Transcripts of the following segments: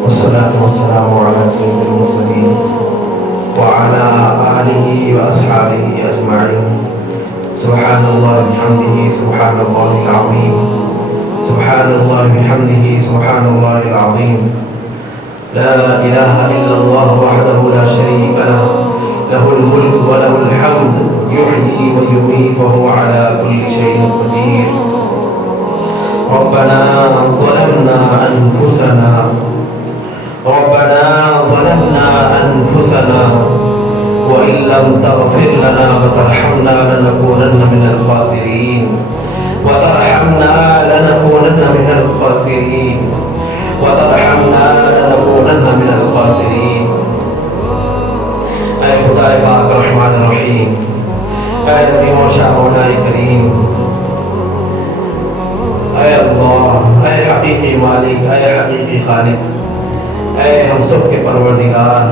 والصلاة والسلام على سيد المرسلين وعلى آله وأصحابه أجمعين. سبحان الله بحمده سبحان الله العظيم. سبحان الله بحمده سبحان الله العظيم. لا إله إلا الله وحده لا شريك له، له الملك وله الحمد، يحيي ويميت وهو على كل شيء قدير. ربنا ظلمنا أنفسنا وإن لم تغفر لنا وترحمنا لنكونن من الخاسرين. اے خدا پاک رحمان الرحیم، اے عظیم و شان مولا کریم، اے اللہ، اے حقیقی مالک، اے حقیقی خالق، اے ہم سب کے پروردگار،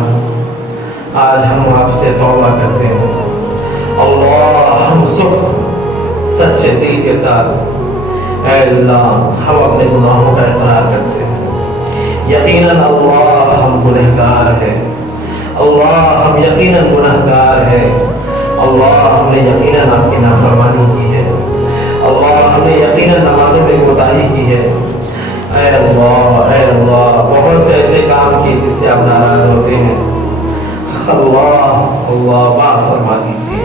آج ہم آپ سے توبہ کرتے ہیں اللہ، ہم سب سچے دل کے ساتھ اے اللہ ہم اپنے گناہوں کا اقرار کرتے ہیں۔ یقیناً اللہ ہم گنہگار ہیں، اللہ ہم یقیناً گنہگار ہیں، اللہ ہم نے یقیناً آپ کی نافرمانی کی ہے، اللہ ہم نے یقیناً نمازوں میں کوتاہی کی ہے۔ اے اللہ بہت سے ایسے کام کیے جس سے آپ ناراض ہوتے ہیں، اللہ معاف فرما دیجیے۔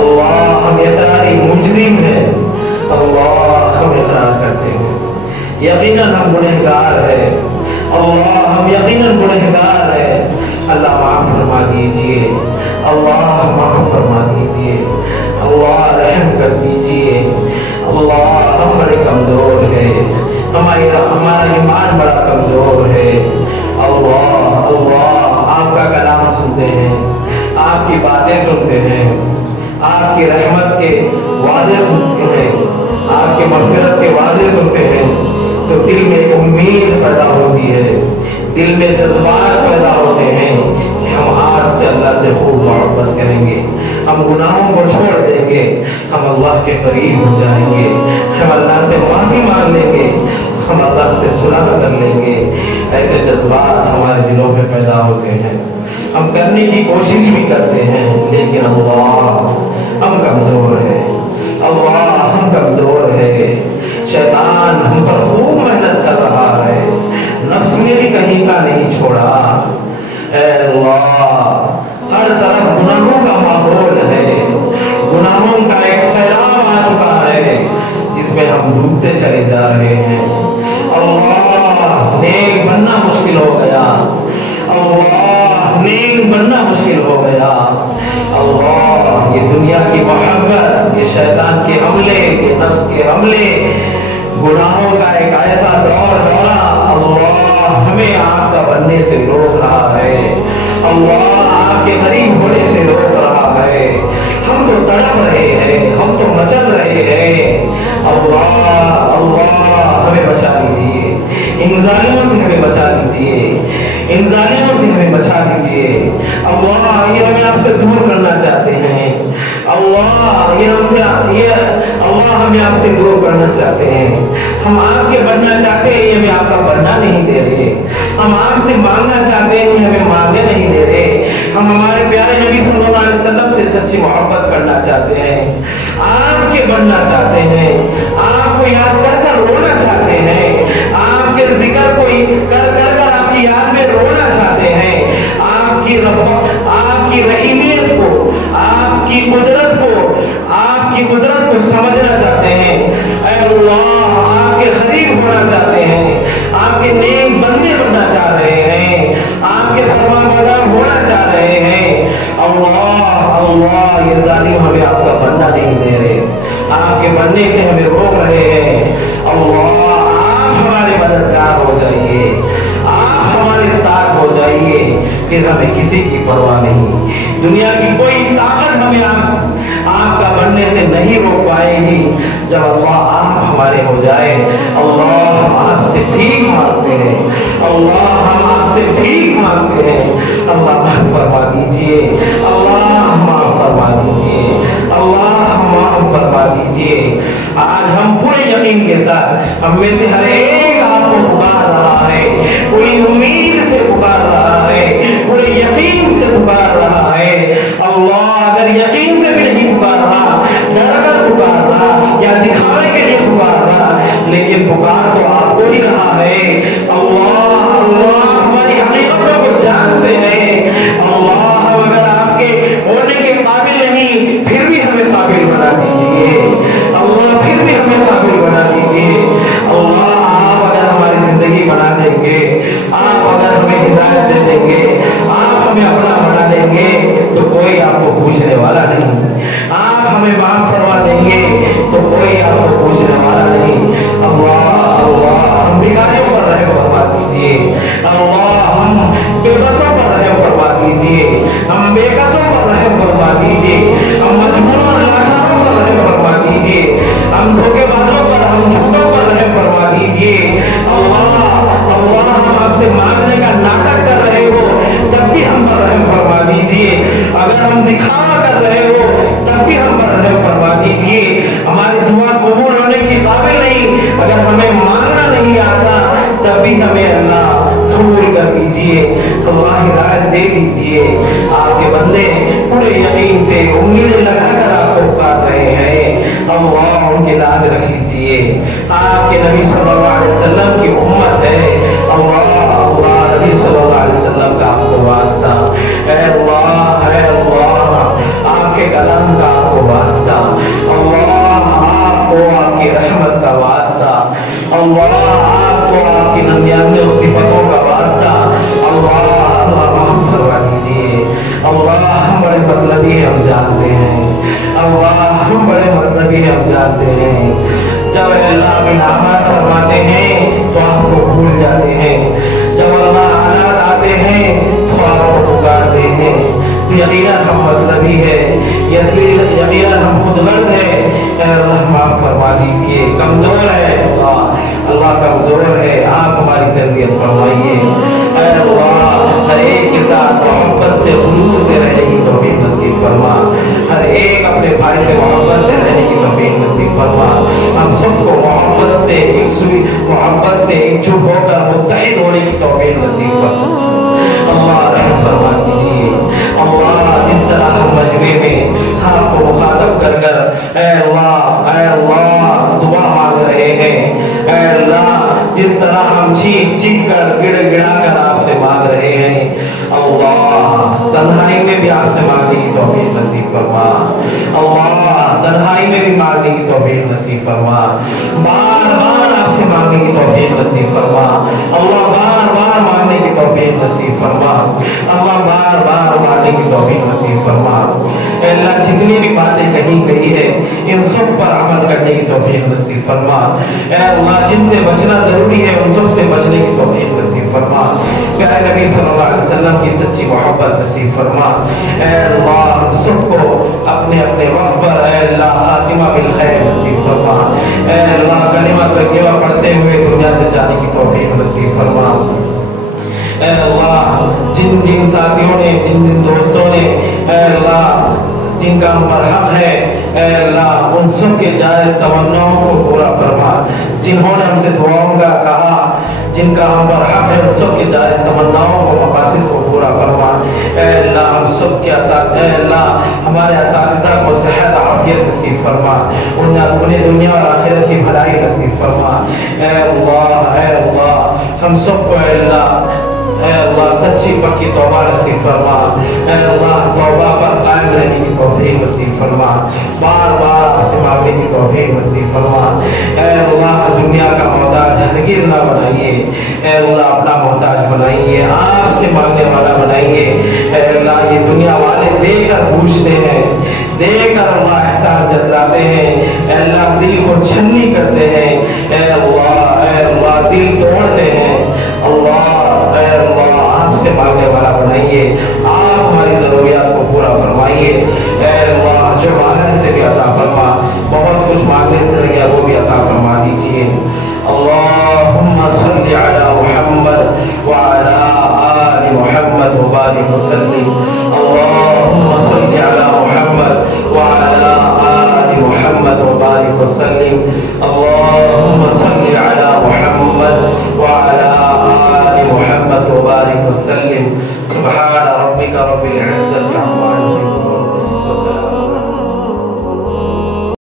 اللہ ہم اقراری مجرم ہیں، اللہ ہم اقرار کرتے ہیں یقیناً ہم گنہگار ہیں، اللہ ہم یقیناً گنہگار ہیں۔ اللہ معاف فرما دیجیے، اللہ معاف فرما دیجیے، اللہ رحم کر دیجیے۔ اللہ ہم بڑے کمزور ہیں، ہمارا ایمان بڑا کمزور ہے۔ اللہ آپ کا کلام سنتے ہیں، آپ کی باتیں سنتے ہیں، آپ کی رحمت کے وعدے سنتے ہیں، آپ کے مغفرت کے وعدے سنتے ہیں تو دل میں امید پیدا ہوتی ہے، دل میں جذبات پیدا ہوتے ہیں کہ ہم آج سے اللہ سے خوب محبت کریں گے، ہم گناہوں کو چھوڑ دیں گے، ہم اللہ کے قریب ہو جائیں گے، ہم اللہ سے معافی مانگ لیں گے، ہم اللہ سے صلح کر لیں گے۔ ایسے جذبات ہمارے دلوں میں پیدا ہوتے ہیں، ہم کرنے کی کوشش بھی کرتے ہیں، لیکن اللہ ہم کمزور ہیں، اللہ ہم کمزور ہیں۔ شیطان ہم پر خوب محنت کر رہا ہے، نفس نے بھی کہیں کا نہیں چھوڑا۔ اے اللہ ہر طرف گناہوں کا ماحول ہے، گناہوں کا ایک سیلاب آ چکا ہے جس میں ہم ڈوبتے چلے جا رہے ہیں۔ اللہ نیک بننا مشکل ہو گیا، اللہ نیک بننا مشکل ہو گیا۔ اللہ یہ دنیا کی محبت، یہ شیطان کے حملے، یہ نفس کے حملے، گناہوں کا ایک ایسا دورہ اللہ ہمیں آپ کا بننے سے روک رہا ہے، اللہ آپ کے قریب ہونے سے روک رہا ہے۔ ہم تو تڑپ رہے ہیں، ہم تو مچل رہے ہیں۔ اللہ ہمیں بچا لیجیے، ان ظالموں سے ہمیں بچا لیجیے، ان ظالموں سے ہمیں بچا لیجیے۔ اللہ یہ ہمیں آپ سے دور کرنا چاہتے ہیں، اللہ ہمیں آپ سے دور کرنا چاہتے ہیں۔ ہم آپ کے بننا چاہتے ہیں، یہ ہمیں آپ کا بننا نہیں دے رہے۔ ہم آپ سے مانگنا چاہتے ہیں، یہ ہمیں مانگنے نہیں دے رہے۔ ہم ہمارے پیارے نبی صلی اللہ علیہ وسلم سے سچی محبت کرنا چاہتے ہیں، آپ کے بننا چاہتے ہیں، آپ کو یاد کر کر رونا چاہتے ہیں، آپ کے ذکر کو کر کر آپ کی یاد میں رونا چاہتے ہیں، آپ کی رحیمیت کو، آپ کی قدرت کو سمجھنا چاہتے ہیں۔ اے اللہ آپ کے قریب ہونا چاہتے ہیں، آپ کے نیک بندے بننا چاہ رہے ہیں، آپ کے فرمانبردار ہونا چاہ رہے ہیں۔ اللہ یہ ظالم ہمیں آپ کا بننا نہیں دے رہے، آپ کے بننے سے ہمیں روک رہے ہیں۔ اللہ آپ ہمارے مددگار ہو جائیے، آپ ہمارے ساتھ ہو جائیے، پھر ہمیں کسی کی پرواہ نہیں، دنیا کی کوئی طاقت ہمیں آپ کا بننے سے نہیں روک پائے گی۔ جب اللہ آپ ہمارے ہو جائے، اللہ ہم آپ سے بھیک مانگتے ہیں، اللہ ہم آپ سے بھیک مانگتے ہیں۔ اللہ معاف فرما دیجیے، اللہ معاف فرما دیجیے، اللہ معاف فرما دیجیے۔ آج ہم پورے یقین کے ساتھ ہم میں سے ہر ایک اللہ اللہ ہماری حقیقتوں کو جانتے ہیں، اللہ ہم اگر آپ کے ہونے کے قابل نہیں پھر بھی ہمیں قابل بنا دیجئے، اللہ پھر بھی ہمیں قابل بنا دیجئے، اللہ آپ اگر ہماری زندگی بنا دیں گے، آپ اگر ہمیں ہدایت دے دیں گے، آپ ہمیں اپنا بنا دیں گے تو کوئی آپ کو پوچھنے والا نہیں، آپ ہمیں معاف فرما دیں گے تو کوئی آپ کو پوچھنے والا نہیں، اللہ اللہ ہم بھکاریوں پر رحم فرما دیجئے، اللہ ہم بے بسوں پر رحم فرما دیجئے، ہم بے قصوں پر رحم فرما دیجئے، ہم مجبوروں اور لاچاروں پر رحم فرما دیجئے، ہم دھوکے بازوں پر، ہم جھوٹوں پر رحم فرما دیجئے، اللہ اللہ ہم آپ سے مانگنے کا ناٹک کر رہے ہو تب بھی ہم پر رحم فرما دیجئے، اگر ہم دکھاوا کر رہے ہو تب بھی ہم پر رحم فرما دیجئے، ہماری دعا قبول ہونے کی قابل نہیں، اگر ہمیں مانگنا نہیں آتا تب بھی ہمیں اللہ قبول کر دیجئے، اللہ ہدایت دے دیجئے، آپ کے بندے پورے یقین سے امیدیں لگا کر آپ کو پکار رہے ہیں، اللہ ان کے لاج رکھ لیجئے، آپ کے نبی صلی اللہ علیہ وسلم کی امت ہے، اللہ اللہ نبی صلی اللہ علیہ وسلم کا آپ کو واسطہ، اے اللہ اے اللہ آپ کے کلام کا آپ کو واسطہ، اللہ آپ کو آپ کی رحمت کا واسطہ، اللہ آپ کو آپ کی ننیانوے صفتوں کا واسطہ، اللہ اللہ معاف فرما دیجئے، اللہ ہم بڑے مطلبی ہیں ہم جانتے ہیں، اللہ ہم بڑے مطلبی ہیں ہم جانتے ہیں، جب اللہ انعامات فرماتے ہیں تو آپ کو بھول جاتے ہیں، جب اللہ حالات آتے ہیں تو آپ کو پکارتے ہیں، یقیناً ہم مطلبی ہے، یقیناً ہم خود غرض ہے، اے اللہ معاف فرما دیجئے، کمزور ہے اللہ اللہ کمزور ہے، آپ ہماری تربیت فرمائیے، اے اللہ ہر ایک کے ساتھ محبت سے خلوص سے رہنے کی توفیق نصیب فرما، ہر ایک اپنے بھائی سے محبت سے رہنے کی توفیق نصیب فرما، ہم سب کو محبت سے ایک جھٹ ہو کر متحد ہونے کی توفیق نصیب فرما، اللہ رحم فرما دیجئے، اللہ جس طرح ہم مجمع میں آپ کو مخاطب کر کر اے اللہ دعا مانگ رہے ہیں، اے اللہ جس طرح ہم چیخ کر گڑا کر آپ سے مانگ رہے ہیں، اللہ تنہائی میں بھی آپ سے مانگنے کی توفیق نصیب فرما، اللہ تنہائی میں بھی مانگنے کی توفیق نصیب فرما، بار بار آپ سے مانگنے کی توفیق نصیب فرما، اللہ بار بار مانگنے کی توفیق نصیب فرما، اللہ بار بار مانگنے کی توفیق نصیب فرما، اے اللہ جتنی بھی باتیں کہی ہے ان سب پر عمل کرنے کی توفیق نصیب فرما، اے اللہ جن سے بچنا ضروری ہے ان سب سے بچنے کی توفیق نصیب فرما، پیارے نبی صلی اللہ علیہ وسلم کی سچی محبت نصیب فرما، اے اللہ ہم سب کو اپنے اپنے وقت پر اے اللہ خاتمہ بالخیر نصیب فرما، اے اللہ کلمہ طیبہ پڑھتے ہوئے دنیا سے جانے کی توفیق نصیب فرما، اے اللہ جن ساتھیوں نے جن دوستوں نے اے اللہ جن کا ہم پر حق ہے اے اللہ ان سب کے جائز تمناؤں کو پورا فرما، جنہوں نے ہم سے دعاؤں کا کہا جن کا ہم پر حق ہے ان سب کے جائز تمناؤں کو مقاصد کو پورا فرما، اے اللہ ہم سب کے اے اللہ ہمارے اساتذہ کو صحت عافیت نصیب فرما، انہیں دنیا اور آخرت کی بھلائی نصیب فرما، اے اللہ ہم سب کو اے اللہ سچی پکی توبہ نصیب فرما، اے اللہ توبہ پر قائم رہنے کی توفیق نصیب فرما، بار بار آپ سے مانگنے کی توفیق نصیب فرما، اے اللہ دنیا کا محتاج ہرگز نہ بنائیے، اے اللہ اپنا محتاج بنائیے، آپ سے مانگنے والا بنائیے، اے اللہ یہ دنیا والے دے کر پوچھتے ہیں، دے کر اللہ احسان جتلاتے ہیں، اے اللہ دل کو چھنی کرتے ہیں، اے اللہ دل توڑتے ہیں، اللہ اے اللہ آپ سے مانگنے والا بنائیے، آپ ہماری ضروریات کو پورا فرمائیے، اے اللہ جو مانگنے سے بھی عطا فرما، بہت کچھ مانگنے سے رہ گیا وہ بھی عطا فرما دیجئے، اللہم صلی علی محمد وعلی آل محمد وبارک وسلم، اللہم صلی علی محمد وعلی آل محمد وبارک وسلم، اللہم صلی علی محمد وعلی آل محمد وبارک وسلم، سبحان ربک رب العزت عما یصفون۔